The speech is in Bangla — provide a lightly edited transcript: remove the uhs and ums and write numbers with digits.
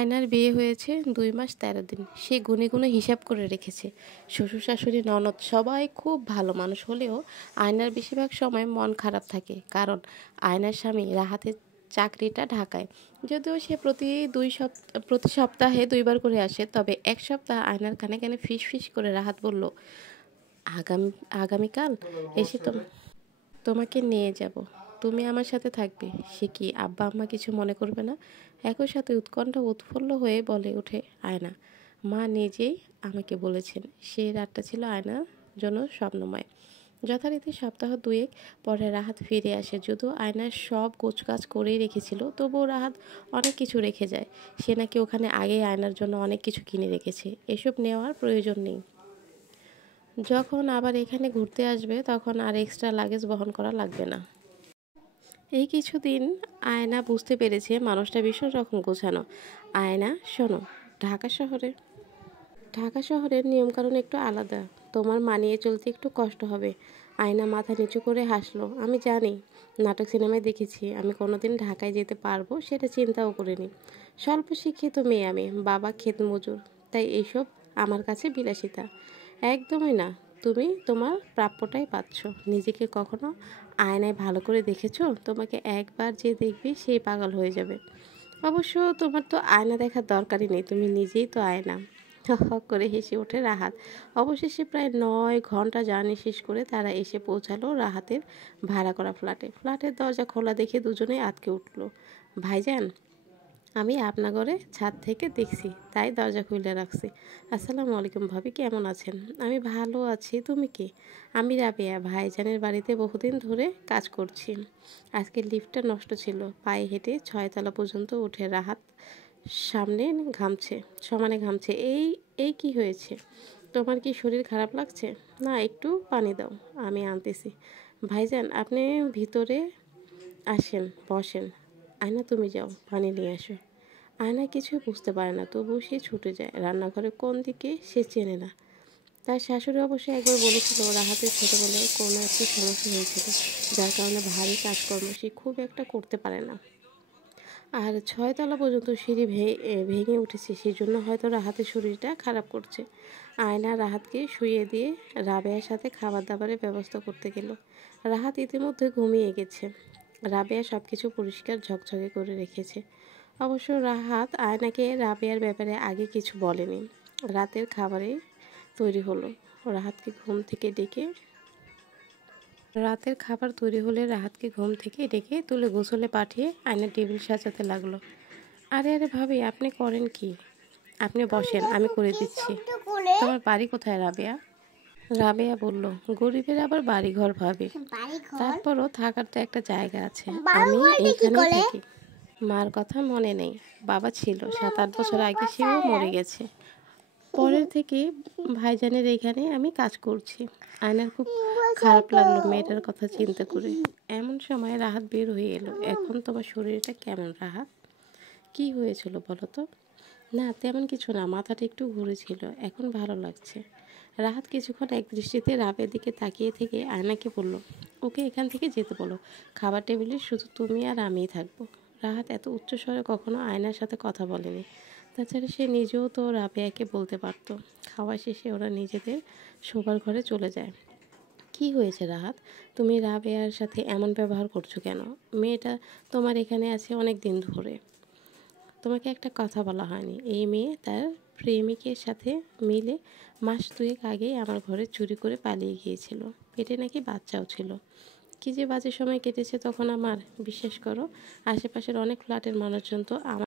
আয়নার বিয়ে হয়েছে ২ মাস ১৩ দিন। সে গুনে গুনে হিসাব করে রেখেছে। শ্বশুর শাশুড়ি ননদ সবাই খুব ভালো মানুষ হলেও আয়নার বেশিরভাগ সময় মন খারাপ থাকে, কারণ আয়নার স্বামী রাহাতের চাকরিটা ঢাকায়। যদিও সে প্রতি সপ্তাহে ২ বার করে আসে, তবে এক সপ্তাহ আয়নার কানে কানে ফিস ফিস করে রাহাত বলল, আগামী আগামীকাল এসে তোমাকে নিয়ে যাব, তুমি আমার সাথে থাকবে। সে কি আব্বা আম্মা কিছু মনে করবে না? একই সাথে উৎকণ্ঠা উৎফুল্ল হয়ে বলে ওঠে আয়না। মা নিজেই আমাকে বলেছেন সেই রাতটা ছিল আয়নার জন্য স্বপ্নময়। যথারীতি সপ্তাহ ২ পরে রাহাত ফিরে আসে। যদিও আয়নার সব গোছগাছ করেই রেখেছিল, তবুও রাহাত অনেক কিছু রেখে যায়। সে নাকি ওখানে আগেই আয়নার জন্য অনেক কিছু কিনে রেখেছে, এসব নেওয়ার প্রয়োজন নেই। যখন আবার এখানে ঘুরতে আসবে তখন আর এক্সট্রা লাগেজ বহন করা লাগবে না। এই কিছুদিন আয়না বুঝতে পেরেছে মানুষটা ভীষণ রকম গোছানো। আয়না, শোনো, ঢাকা শহরে ঢাকা শহরের নিয়মকানুন একটু আলাদা, তোমার মানিয়ে চলতে একটু কষ্ট হবে। আয়না মাথা নিচু করে হাসলো। আমি জানি, নাটক সিনেমায় দেখেছি, আমি কোনোদিন ঢাকায় যেতে পারবো সেটা চিন্তাও করিনি। স্বল্প শিক্ষিত মেয়ে আমি, বাবা ক্ষেত মজুর, তাই এইসব আমার কাছে বিলাসিতা। একদমই না, তুমি তোমার প্রাপ্যটাই পাচ্ছ। নিজেকে কখনো আয়নায় ভালো করে দেখেছো? তোমাকে একবার যে দেখবে সেই পাগল হয়ে যাবে। অবশ্য তোমার তো আয়না দেখার দরকারই নেই, তুমি নিজেই তো আয়না। হক করে হেসে ওঠে রাহাত। অবশেষে প্রায় ৯ ঘন্টা জার্নি শেষ করে তারা এসে পৌঁছালো রাহাতের ভাড়া করা ফ্ল্যাটের দরজা খোলা দেখে দুজনেই আঁতকে উঠল। ভাইজান, আমি আপনার ঘরে ছাদ থেকে দেখছি, তাই দরজা খুলে রাখছি। আসসালামু আলাইকুম ভাবি, কেমন আছেন? আমি ভালো আছি, তুমি কি? আমি রাবেয়া, ভাইজানের বাড়িতে বহুদিন ধরে কাজ করছি। আজকে লিফটটা নষ্ট ছিল, পায়ে হেঁটে ৬ তলা পর্যন্ত উঠে রাহাত সমানে ঘামছে। এই এই কি হয়েছে? তোমার কি শরীর খারাপ লাগছে? না, একটু পানি দাও, আমি আনতেছি। ভাইজান, আপনি ভিতরে আসেন, বসেন। আয়না, তুমি যাও, পানি নিয়ে আসো। আয়না কিছুই বুঝতে পারে না, তবুও সে ছুটে যায়। রান্নাঘরে কোন দিকে সে চেনে না। তার শাশুড়ি অবশ্য একবার বলেছিল রাহাতের ছোটবেলায় কোনো একটা সমস্যা হয়েছিল, যার কারণে ভারী কাজকর্ম সে খুব একটা করতে পারে না। আর ৬ তলা পর্যন্ত সিঁড়ি ভেঙে উঠেছে, সেই জন্য হয়তো রাহাতের শরীরটা খারাপ করছে। আয়না রাহাতকে শুইয়ে দিয়ে রাবেয়ার সাথে খাবার দাবারের ব্যবস্থা করতে গেল। রাহাত ইতিমধ্যে ঘুমিয়ে গেছে। রাবেয়া সব কিছু পরিষ্কার ঝকঝকে করে রেখেছে। অবশ্য আয়নাকে রাবেয়ার ব্যাপারে আগে কিছু বলেনি। রাতের খাবারে তৈরি হলো রাহাতকে ঘুম থেকে ডেকে রাতের খাবার তৈরি হলে রাহাতকে ঘুম থেকে ডেকে তুলে গোসলে পাঠিয়ে আয়না টেবিল সাজাতে লাগলো। আরে ভাবি, আপনি করেন কি? আপনি বসেন, আমি করে দিচ্ছি। তোমার বাড়ি কোথায় রাবেয়া? রাবেয়া বলল, গরিবের আবার বাড়ি ঘর ভাবি, তারপরও থাকার তো একটা জায়গা আছে, আমি এইখানে থাকি। মার কথা মনে নেই? বাবা ছিল, ৭-৮ বছর আগে সেও মরে গেছে। পরের থেকে ভাইজানের এইখানে আমি কাজ করছি। আয়নার খুব খারাপ লাগলো মেয়েটার কথা চিন্তা করে। এমন সময় রাহাত বের হয়ে এলো। এখন তোমার শরীরটা কেমন রাহাত? কি হয়েছিল বলো তো? না তেমন কিছু না, মাথাটা একটু ঘুরেছিল, এখন ভালো লাগছে। রাহাত কিছুক্ষণ এক দৃষ্টিতে রাবের দিকে তাকিয়ে থেকে আয়নাকে বলল, ওকে এখান থেকে যেতে বলো, খাবার টেবিলে শুধু তুমি আর আমিই থাকবো। রাহাত এত উচ্চস্বরে কখনো আয়নার সাথে কথা বলেনি। তাছাড়া সে নিজেও তো রাবেয়াকে বলতে পারত। খাওয়া শেষে ওরা নিজেদের শোবার ঘরে চলে যায়। কি হয়েছে রাহাত, তুমি রাবেয়ার সাথে এমন ব্যবহার করছো কেন? মেয়েটা তোমার এখানে আছে অনেক দিন ধরে, তোমাকে একটা কথা বলা হয়নি। এই মেয়ে তার প্রেমিকের সাথে মিলে মাস ২ আগেই আমার ঘরে চুরি করে পালিয়ে গিয়েছিল। পেটে নাকি বাচ্চাও ছিল। কি যে বাজে সময় কেটেছে তখন আমার। বিশ্বাস করো, আশেপাশের অনেক ফ্ল্যাটের মানুষজন তো আমার